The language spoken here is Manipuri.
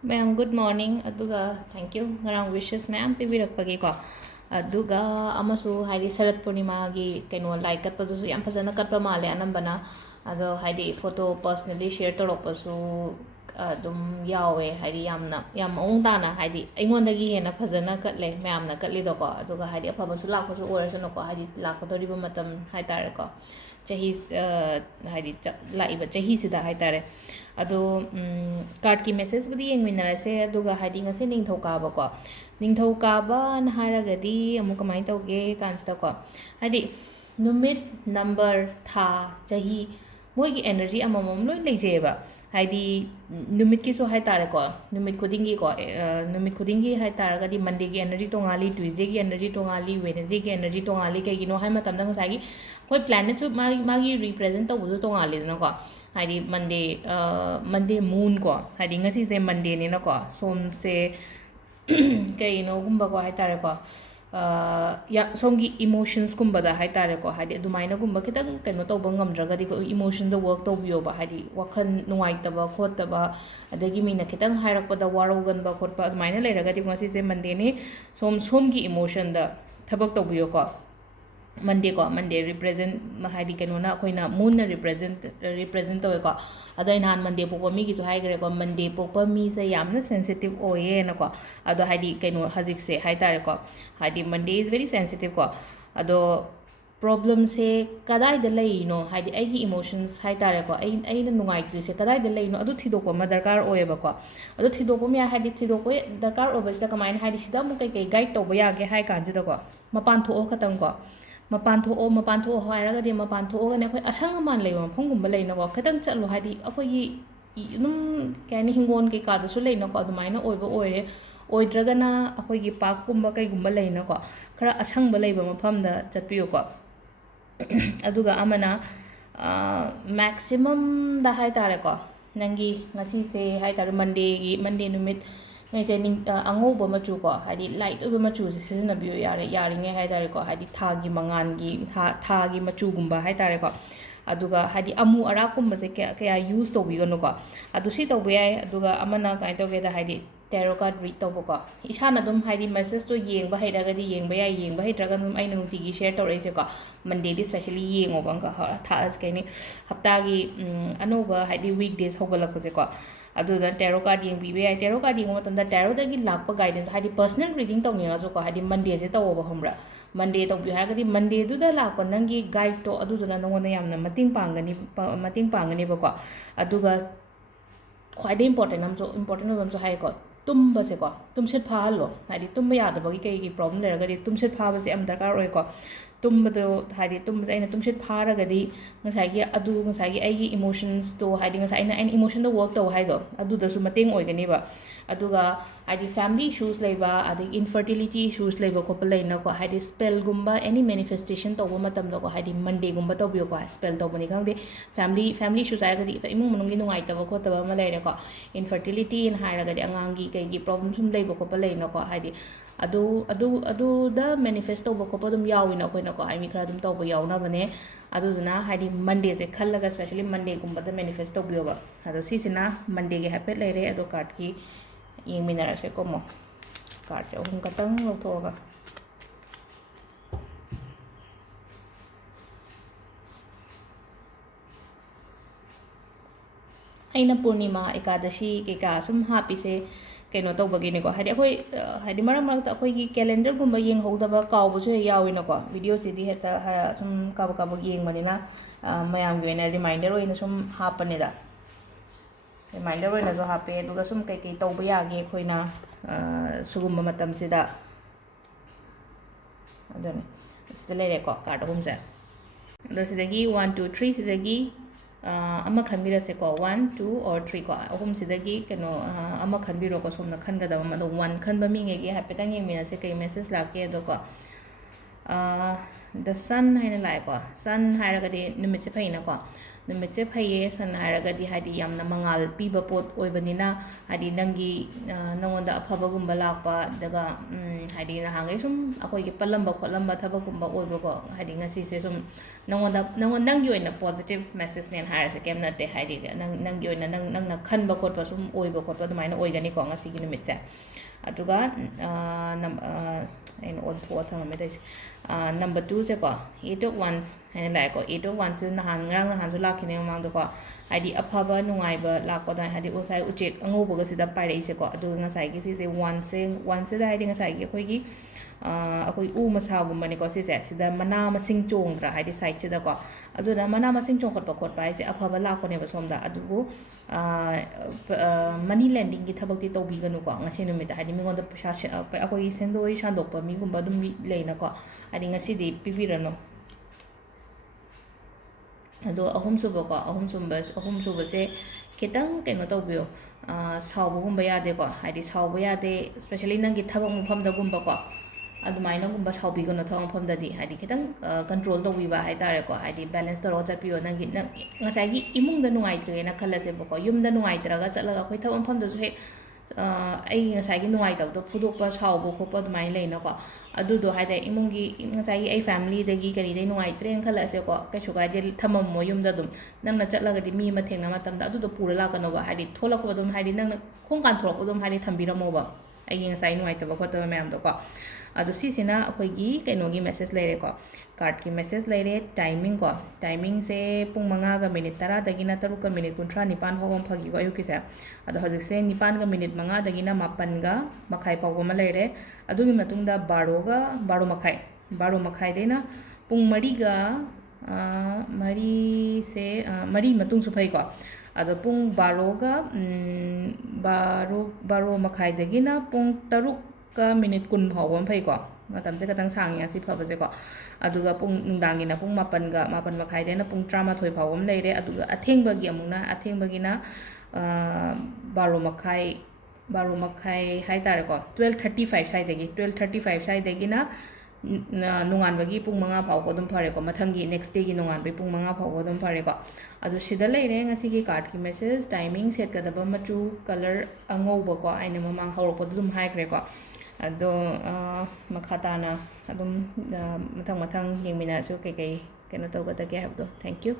Ma'am, good morning. Aduga, thank you. Ngarang wishes ma'am pibirakpagi ko. Aduga amasu haidi Sarat Purnima gi kaino like katpadusu yam phajana katpa male anambana. Ado haidi photo personally share toropasu adum yawe haidi yam ongdana haidi aingondagi hena phajana katle ma'am na katli do ko. Aduga haidi aphabasu lakpasu orasano ko haidi lakpadoriba matam haitare ko. Chahi haidi laiba chahi sida haitare. अदो कार्ड की मेसेज बुदी येंगमिनरसे अदुगा हाइडिंग असे निंगथौकाबा को निंगथौकाबा नहारगदी अमु कमाई तौगे कांसता को हाइदि नुमित नंबर था चाही मोइगी एनर्जी अममम लोइ लेजेबा हाइदि नुमित की सो हाइ तारे को नुमित खुदिंगी को नुमित खुदिंगी हाइ तारगदी मंडे की एनर्जी तोंगाली ट्यूसडे की एनर्जी तोंगाली वेडनेसडे की एनर्जी तोंगाली कइगिनो हाइ मतमदा ngसागी कोइ प्लैनेट मागी मागी रिप्रेजेंट तौबुजु तोंगाली दनो हाइदी मंडे मून को हाइदी ngasi से मंडे ने ना को सोम से कइनो गुम्बा को हाइ तारे को या सोमगी इमोशंस गुम्बदा हाइ तारे को हाइदी अदुमाइना गुम्बा खितंग कइनो तौबा ngamdragadi को इमोशन द वर्क तौबियोबा हाइदी वखन नुवाइतबा खोतबा अदगी मीना खितंग हाइरकपदा वारोगनबा खोतबा अदुमाइना लेरगदी ngasi से मंडे ने सोमगी इमोशन द थबक तौबियो को मंडे रिप्रेजेंट हाइदी कनोना अखोइना मून रिप्रेजेंट तौको अदो नहान मंडे पोपा मी किसु हाइगरेको मंडे पोपा मी से यामना सेंसिटिव ओये नको अदो हाइदी कनो हजिक से हाइतारेको हाइदी मंडे इज वेरी सेंसिटिव को अदो प्रॉब्लम से कदाई द लेइनो हाइदी आइगी इमोशंस हाइतारेको आइना नुगाइत्रिसे कदाई द लेइनो अदो थिदोको म दरकार ओयेबको अदो थिदोको मी हाइदी थिदोको दरकार ओबसदा कमाइन हाइदी सिदा मु कई गाइड तौबा यागे हाइ कांजिदको मपान थो खतम को मपान थो हाइरगदी मपान थोगने अखोइ असंग मान लेबा मफमगुम्बा लेनको खतंग चलो हाइदी अखोइगी इनुम कैनी हिंगोन के कादसु लेनको अदुमाइना ओइबा ओइरे ओइद्रगना अखोइगी पाकगुम्बा कइगुम्बा लेनको खरा असंगबा लेबा मफमदा चटपियोको अदुगा अमना मैक्सिमम दा हाइ तारेको नंगी ngasi से हाइ तारे Monday नुमित ngase angouba machu ko hadi light oba machu se sizinabio yaringe hai tare ko hadi thagi mangan gi thagi machu gumba hai tare ko aduga hadi amu ara kumba se kya use to bigono ko adu si to be aduga amana kai to ge da hadi tarot card read to ko isana dum hadi message to yeng ba haida ga di yeng ba ya yeng ba haida ga dum ai nung ti gi share to re se ko monday di especially yeng obang ka tha kai ni hapta gi anoba hadi weekdays hogalak ko se ko अदुदा टेरो कार्ड येंबीबे याय टेरो कार्ड येंगो मतंदा टेरो दगी लाप गाइडेंस हादि पर्सनल रीडिंग तौनिंगा जो को हादि मंडे से तौबा हमरा मंडे तौबि हागदि मंडे दुदा लाप नंगी गाइड तो अदुदुना नंगोना यामना मतिंग पांगनी बको अदुगा ख्वाइदे इम्पोर्टेंट ओबमसो हाइको तुम्बसे को तुमसे फालो हादि तुम्बा यादबगी कई प्रॉब्लम लेरगदि तुमसे फाबसे अम दरकार ओइको तुम्बदो हादि तुमसे अइना तुमसे फारगदि ngसाइगी अदु ngसाइगी आइगी इमोशंस तो हादि ngसाइ अइना इमोशन दो वर्क तो हाइदो अदुदसु मतेंग ओइगनिबा अदुगा हादि फैमिली इश्यूज लेबा आदि इनफर्टिलिटी इश्यूज लेबा कोप लेना को हादि स्पेल गुम्बा एनी मैनिफेस्टेशन तौबा मतम दो को हादि मंडे गुम्बा तौबियो को स्पेल तौबनी खंगदे फैमिली इश्यूज आगदि इमुंग मनुंगी नुंगाइतबा खोतबा म लेरे को इनफर्टिलिटी इन हाइरगदि अंगांगी कईगी प्रॉब्लम सुम लेबा कोप लेना को हादि अदुदा मैनिफेस्ट तौबा कोप दुम याविना कोइना को हाइमी खरा दुम तौबा यावना बने अदुदुना हादि मंडे से खल्लगा स्पेशली मंडे गुम्बा मैनिफेस्ट तौबियोबा अदो सिसिना मंडे के हैपेट लेरे अदो कार्ड की येंमिनारसे कोमो कार्ड से अहुम कतंग लौथोगा अइना पूर्णिमा एकादशी केका सुम हापिसे कनो तौबगिनेको हादि अखोइ हादि मरम मरक्ता अखोइगी कैलेंडर गुम्बा येंहौदबा कावबसु याविनको वीडियो सिदि हेता सुम काब येंगमनिना मयामगी ओइना रिमाइंडर ओइना सुम हापनेदा रिमाइंडर ओइना जो हापे दुगा सुम कई तौबा यागे अखोइना सुगुम्बा मतमसिदा अदने सिदा लेरेको कार्ड अहुमसे अदो सिदगी 1 2 3 सिदगी अमा खनबिरसे को 1 2 और 3 को अहुम सिदगी कनो अमा खनबिरो को सोमना खनगदब मदो 1 खनबा मिंगेगे हैपेतंग येंमिनासे कई मैसेज लाके दो को द सन हाइना लाइ को सन हाइरगदि निमितसे फैना को निमितसे फैये सन हाइरगदि हादि यामना मंगाल पीबा पोत ओइबनिना हादि नंगी नंगोंदा अफबगुम्बा लाकपा दगा ꯍꯥꯏꯗꯤ ꯅꯍꯥꯟꯒꯩ ꯁꯨꯝ ꯑꯩꯈꯣꯏꯒꯤ ꯄꯜꯂꯝꯕ ꯈꯣꯠꯂꯝꯕ ꯊꯕꯛꯀꯨꯝꯕ ꯑꯣꯏꯕꯀꯣ ꯍꯥꯏꯗꯤ ꯉꯁꯤꯁꯦ ꯁꯨꯝ ꯅꯪꯒꯤ ꯑꯣꯏꯅ ꯄꯣꯖꯤꯇꯤቭ ꯃꯦꯁꯦꯖꯅꯦꯅ ꯍꯥꯏꯔꯁꯦ ꯀꯩꯝ ꯅꯠꯇꯦ ꯍꯥꯏꯗꯤ ꯅꯪꯒꯤ ꯑꯣꯏꯅ ꯅꯪꯅ ꯈꯟꯕ ꯈꯣꯠꯄ ꯁꯨꯝ ꯑꯣꯏꯕ ꯈꯣꯠꯄ ꯑꯗꯨꯃꯥꯏꯅ ꯑꯣꯏꯒꯅꯤꯀꯣ ꯉꯁꯤꯒꯤ ꯅꯨꯃꯤꯠꯁꯦ ꯑꯗꯨꯒ ꯑꯩꯅ ꯑꯣꯟꯊꯣꯛꯑ ꯊꯝꯃꯝꯃꯦ ꯇꯧꯔꯤꯁꯦ ꯅꯝꯕꯔ 2ꯁꯦꯀꯣ 8 of Wands ꯍꯥꯏꯅ ꯂꯥꯛꯑꯦꯀꯣ 8 of Wands ꯉꯔꯥꯡ ꯅꯍꯥꯟꯁꯨ ꯂꯥꯛꯈꯤꯅꯦ ꯃꯃꯥꯡꯗꯀꯣ ꯍꯥꯏꯗꯤ ꯑꯐꯕ ꯅꯨꯡꯉꯥꯏꯕ ꯂꯥꯛꯄꯗ ꯍꯥꯏꯗꯤ ꯉꯁꯥꯏ ꯎꯆꯦꯛ ꯑꯉꯧꯕꯒꯁꯤꯗ ꯄꯥꯏꯔꯛꯏꯁꯦꯀꯣ ꯑꯗꯨꯒ ꯉꯁꯥꯏꯒꯤ ꯁꯤꯁꯦ ꯋꯥꯟꯁꯤꯗ ꯍꯥꯏꯗꯤ ꯉꯁꯥꯏꯒꯤ ꯑꯩꯈꯣꯏ ꯎ ꯃꯁꯥꯒꯨꯝꯕꯅꯦꯀꯣ ꯁꯤꯗ ꯃꯅꯥ ꯃꯁꯤꯡ ꯆꯣꯡꯗ꯭ꯔꯥ ꯍꯥꯏꯗꯤ ꯁꯥꯏꯠꯁꯤꯗꯀꯣ ꯑꯗꯨꯅ ꯃꯅꯥ ꯃꯁꯤꯡ ꯆꯣꯡꯈꯠꯄ ꯈꯣꯠꯄ ꯍꯥꯏꯁꯦ ꯑꯐꯕ ꯂꯥꯛꯄꯅꯦꯕ ꯁꯣꯝꯗ ꯑꯗꯨꯕꯨ ꯃꯅꯤ ꯂꯦꯟꯗꯤꯡꯒꯤ ꯊꯕꯛꯇꯤ ꯇꯧꯕꯤꯒꯅꯨꯀꯣ ꯉꯁꯤ ꯅꯨꯃꯤꯠꯇ ꯍꯥꯏꯗꯤ ꯃꯤꯉꯣꯟꯗ ꯄꯩꯁꯥ ꯑꯩꯈꯣꯏꯒꯤ ꯁꯦꯟꯗꯣꯏ ꯁꯥꯟꯗꯣꯛꯄ ꯃꯤꯒꯨꯝꯕ ꯑꯗꯨꯝ ꯂꯩꯅꯀꯣ ꯍꯥꯏꯗꯤ ꯉꯁꯤꯗꯤ ꯄꯤꯕꯤꯔꯅꯨ ꯑꯗꯣ ꯑꯍꯨꯝꯁꯨꯕꯁꯦ khitang keno tawbiyo ꯁꯥꯎꯕꯒꯨꯝꯕ ꯌꯥꯗꯦꯀꯣ ꯍꯥꯏꯗꯤ ꯁꯥꯎꯕ ꯌꯥꯗꯦ ꯁ꯭ꯄꯦꯁꯤꯌꯦꯜꯂꯤ ꯅꯪꯒꯤ ꯊꯕꯛ ꯃꯐꯝꯗꯒꯨꯝꯕꯀꯣ ꯑꯗꯨꯃꯥꯏꯅꯒꯨꯝꯕ ꯁꯥꯎꯕꯤꯒꯅꯨ ꯊꯕꯛ ꯃꯐꯝꯗꯗꯤ ꯍꯥꯏꯗꯤ khitang ꯀꯟꯇ꯭ꯔꯣꯜ ꯇꯧꯕꯤꯕ ꯍꯥꯏꯇꯥꯔꯦꯀꯣ ꯍꯥꯏꯗꯤ ꯕꯦꯂꯦꯟꯁ ꯇꯧꯔꯒ ꯆꯠꯄꯤꯌꯣ ꯉꯁꯥꯏꯒꯤ ꯏꯃꯨꯡꯗ ꯅꯨꯡꯉꯥꯏꯇ꯭ꯔꯦꯅ ꯈꯜꯂꯁꯦꯕꯀꯣ ꯌꯨꯝꯗ ꯅꯨꯡꯉꯥꯏꯇ꯭ꯔꯒ ꯆꯠꯂꯒ ꯑꯩꯈꯣꯏ ꯊꯕꯛ ꯃꯐꯝꯗꯁꯨ ꯍꯦꯛ ꯑꯩ ꯉꯁꯥꯏꯒꯤ ꯅꯨꯡꯉꯥꯏꯇꯕꯗꯣ ꯐꯨꯗꯣꯛꯄ ꯁꯥꯎꯕ ꯈꯣꯠꯄ ꯑꯗꯨꯃꯥꯏꯅ ꯂꯩꯅꯀꯣ ꯑꯗꯨꯗꯣ ꯍꯥꯏꯇꯥꯔꯦ ꯏꯃꯨꯡꯒꯤ ꯉꯁꯥꯏꯒꯤ ꯑꯩ ꯐꯦꯃꯤꯂꯤꯗꯒꯤ ꯀꯔꯤꯗꯩ ꯅꯨꯡꯉꯥꯏꯇ꯭ꯔꯦꯅ ꯈꯜꯂꯛꯑꯁꯦꯀꯣ ꯀꯩꯁꯨ ꯀꯥꯏꯗꯦ ꯊꯝꯃꯝꯃꯣ ꯌꯨꯝꯗ ꯑꯗꯨꯝ ꯅꯪꯅ ꯆꯠꯂꯒꯗꯤ ꯃꯤ ꯑꯃ ꯊꯦꯡꯅꯕ ꯃꯇꯝꯗ ꯑꯗꯨꯗꯣ ꯄꯨꯔ ꯂꯥꯛꯀꯅꯣꯕ ꯍꯥꯏꯗꯤ ꯊꯣꯛꯂꯛꯄ ꯑꯗꯨꯝ ꯍꯥꯏꯗꯤ ꯅꯪꯅ ꯈꯣꯡ ꯀꯥꯟꯊꯣꯔꯛꯄ ꯑꯗꯨꯝ ꯍꯥꯏꯗꯤ ꯊꯝꯕꯤꯔꯝꯃꯣꯕ ꯑꯩꯒꯤ ꯉꯁꯥꯏ ꯅꯨꯡꯉꯥꯏꯇꯕ ꯈꯣꯠꯇꯕ ꯃꯌꯥꯝꯗꯣꯀꯣ ꯑꯗꯣ ꯁꯤꯁꯤꯅ ꯑꯩꯈꯣꯏꯒꯤ ꯀꯩꯅꯣꯒꯤ ꯃꯦꯁꯦꯖ ꯂꯩꯔꯦꯀꯣ ꯀꯥꯔꯠꯀꯤ ꯃꯦꯁꯦꯖ ꯂꯩꯔꯦ ꯇꯥꯏꯃꯤꯡ ꯇꯥꯏꯃꯤꯡꯁꯦ ꯄꯨꯡ 5:03ꯗꯒꯤꯅ 6:9 ꯐꯥꯎꯕ ꯐꯒꯤꯀꯣ ꯑꯌꯨꯛꯀꯤꯁꯦ ꯑꯗꯣ ꯍꯧꯖꯤꯛꯁꯦ 9:05ꯗꯒꯤꯅ 1:30 ꯐꯥꯎꯕ ꯑꯃ ꯂꯩꯔꯦ ꯑꯗꯨꯒꯤ ꯃꯇꯨꯡꯗ 12:30ꯗꯩꯅ ꯄꯨꯡ 4 ꯃꯇꯨꯡꯁꯨ ꯐꯩꯀꯣ ꯑꯗꯣ ꯄꯨꯡ 12:30ꯗꯒꯤꯅ ꯄꯨꯡ 6:20 ꯐꯥꯎꯕ ꯑꯃ ꯐꯩꯀꯣ ꯃꯇꯝꯁꯦ ꯈꯤꯇꯪ ꯁꯥꯡꯉꯦ ꯑꯁꯤ ꯐꯕꯁꯦꯀꯣ ꯑꯗꯨꯒ ꯅꯨꯡꯗꯥꯡꯒꯤꯅ ꯄꯨꯡ 8:30ꯗꯩꯅ ꯄꯨꯡ 12:30 ꯐꯥꯎꯕ ꯑꯃ ꯂꯩꯔꯦ ꯑꯗꯨꯒ ꯑꯊꯦꯡꯕꯒꯤꯅ 12:30 ꯍꯥꯏꯇꯥꯔꯦꯀꯣ 12:35 ꯁ꯭ꯋꯥꯏꯗꯒꯤ 12:35 ꯁ꯭ꯋꯥꯏꯗꯒꯤꯅ ꯅꯣꯡꯉꯥꯟꯕꯒꯤ ꯄꯨꯡ 5 ꯐꯥꯎꯕ ꯑꯗꯨꯝ ꯐꯔꯦꯀꯣ ꯃꯊꯪꯒꯤ ꯅꯦꯛꯁ ꯗꯦꯒꯤ ꯅꯣꯡꯉꯥꯟꯕꯒꯤ ꯄꯨꯡ 5 ꯐꯥꯎꯕ ꯑꯗꯨꯝ ꯐꯔꯦꯀꯣ ꯑꯗꯣ ꯁꯤꯗ ꯂꯩꯔꯦ ꯉꯁꯤꯒꯤ ꯀꯥꯔꯠꯀꯤ ꯃꯦꯁꯦꯖ ꯇꯥꯏꯃꯤꯡ ꯁꯦꯠꯀꯗꯕ ꯃꯆꯨ ꯀꯂꯔ ꯑꯉꯧꯕꯀꯣ ꯑꯩꯅ ꯃꯃꯥꯡ ꯍꯧꯔꯛꯄꯗ ꯑꯗꯨꯝ ꯍꯥꯏꯈ꯭ꯔꯦꯀꯣ ꯑꯗꯣ ꯃꯈꯥ ꯇꯥꯅ ꯑꯗꯨꯝ ꯃꯊꯪ ꯌꯦꯡꯃꯤꯟꯅꯔꯁꯨ ꯀꯩꯀꯩ ꯀꯩꯅꯣ ꯇꯧꯒꯗꯒꯦ ꯍꯥꯏꯕꯗꯣ ꯊꯦꯡꯛ ꯌꯨ